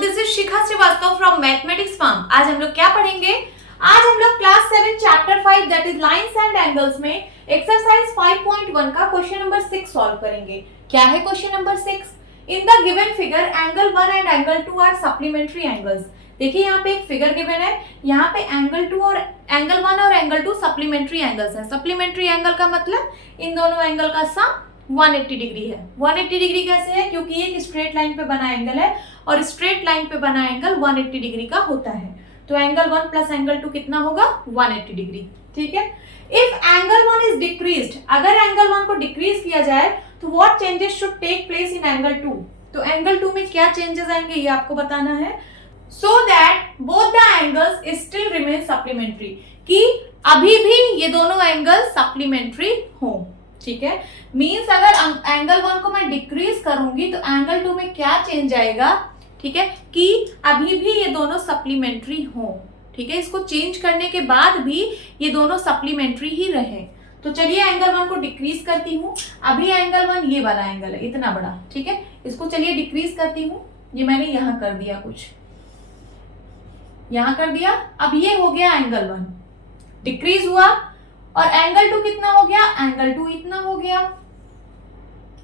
This is Shikha Srivastava from mathematics form. आज हम लोग क्या पढ़ेंगे? आज हम लोग class 7 chapter 5 that is lines and angles में एक्सरसाइज 5.1 का क्वेश्चन नंबर 6 सॉल्व करेंगे। क्या है question number 6? In the given figure angle 1 and angle 2 are supplementary angles. देखिए यहाँ पे एक फिगर गिवन है, यहाँ पे एंगल 2 और एंगल 1 और एंगल 2 सप्लीमेंट्री एंगल्स हैं। सप्लीमेंट्री एंगल का मतलब इन दोनों एंगल का सम 180 डिग्री है। 180 डिग्री कैसे है? क्योंकि ये एक स्ट्रेट लाइन पे बना एंगल है और स्ट्रेट लाइन पे बना एंगल 180 डिग्री का होता है। तो एंगल 1 प्लस एंगल 2 कितना होगा? 180 डिग्री। ठीक है। इफ एंगल 1 इज डिक्रीज्ड, अगर एंगल 1 को डिक्रीज किया जाए तो what changes should take place in angle 2? तो एंगल 2 में क्या चेंजेस आएंगे ये आपको बताना है। So that both the angles still remain supplementary, कि अभी भी ये दोनों एंगल सप्लीमेंट्री हो। ठीक है। मींस अगर एंगल 1 को मैं डिक्रीज करूंगी तो एंगल 2 में क्या चेंज आएगा? ठीक है, कि अभी भी ये दोनों सप्लीमेंट्री हो। ठीक है, इसको चेंज करने के बाद भी ये दोनों सप्लीमेंट्री ही रहे। तो चलिए एंगल 1 को डिक्रीज करती हूँ। अभी एंगल 1 ये वाला एंगल है, इतना बड़ा। ठीक है, इसको चलिए डिक्रीज करती हूँ। ये मैंने यहां कर दिया, कुछ यहां कर दिया। अब ये हो गया एंगल 1 डिक्रीज हुआ और एंगल 2 कितना हो गया? एंगल 2 इतना हो गया।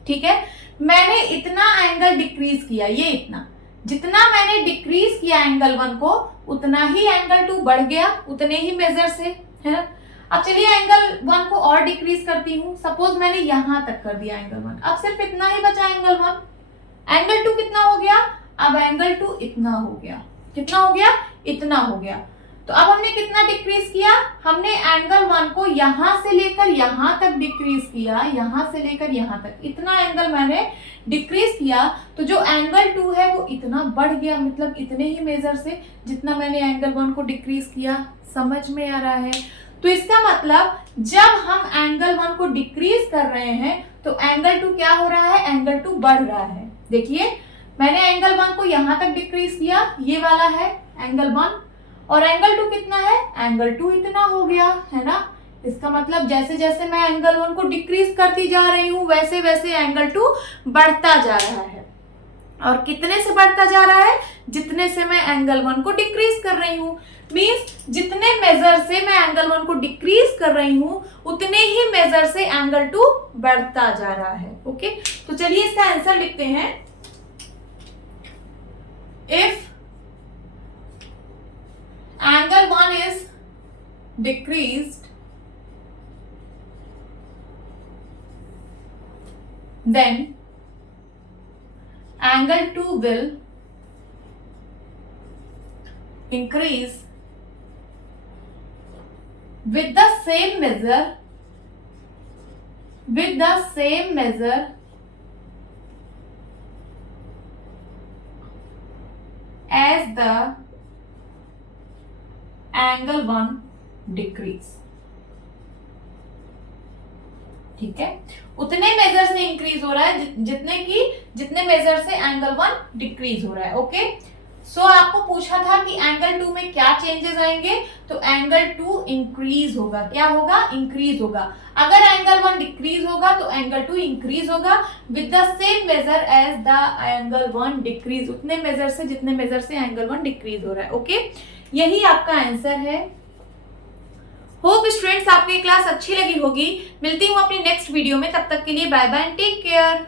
ठीक है, मैंने इतना एंगल डिक्रीज किया, ये इतना। जितना मैंने डिक्रीज किया एंगल 1 को उतना ही एंगल 2 बढ़ गया, उतने ही मेजर से, है ना। अब चलिए एंगल 1 को और डिक्रीज करती हूँ। सपोज मैंने यहां तक कर दिया एंगल 1, अब सिर्फ इतना ही बचा एंगल 1। एंगल 2 कितना हो गया? अब एंगल 2 इतना हो गया। कितना हो गया? इतना हो गया। तो अब हमने कितना डिक्रीज किया? हमने एंगल 1 को यहां से लेकर यहां तक डिक्रीज किया, यहां से लेकर यहां तक, इतना एंगल मैंने डिक्रीज किया। तो जो एंगल 2 है वो इतना बढ़ गया, मतलब इतने ही मेजर से जितना मैंने एंगल 1 को डिक्रीज किया। समझ में आ रहा है? तो इसका मतलब जब हम एंगल 1 को डिक्रीज कर रहे हैं तो एंगल 2 क्या हो रहा है? एंगल 2 बढ़ रहा है। देखिए मैंने एंगल 1 को यहां तक डिक्रीज किया, ये वाला है एंगल 1, और एंगल 2 कितना है? एंगल 2 इतना हो गया, है ना। इसका मतलब जैसे जैसे मैं एंगल 1 को डिक्रीज करती जा रही हूँ वैसे वैसे एंगल 2 बढ़ता जा रहा है। और कितने से बढ़ता जा रहा है? जितने से मैं एंगल 1 को डिक्रीज कर रही हूँ। मींस जितने मेजर से मैं एंगल 1 को डिक्रीज कर रही हूँ उतने ही मेजर से एंगल 2 बढ़ता जा रहा है। ओके, तो चलिए इसका आंसर लिखते हैं। If angle 1 is decreased, then angle 2 will increase with the same measure as the angle 1 decrease. ठीक है, उतने मेजर से इंक्रीज हो रहा है जितने मेजर से एंगल 1 डिक्रीज हो रहा है। ओके, सो आपको पूछा था कि एंगल 2 में क्या चेंजेस आएंगे, तो एंगल 2 इंक्रीज होगा। क्या होगा? इंक्रीज होगा। अगर एंगल 1 डिक्रीज होगा तो एंगल 2 इंक्रीज होगा with the same measure as the angle 1 decrease, उतने मेजर से जितने मेजर से एंगल 1 डिक्रीज हो रहा है। ओके, यही आपका आंसर है। होप स्टूडेंट्स आपको ये क्लास अच्छी लगी होगी। मिलती हूँ अपनी नेक्स्ट वीडियो में, तब तक के लिए bye bye and take care.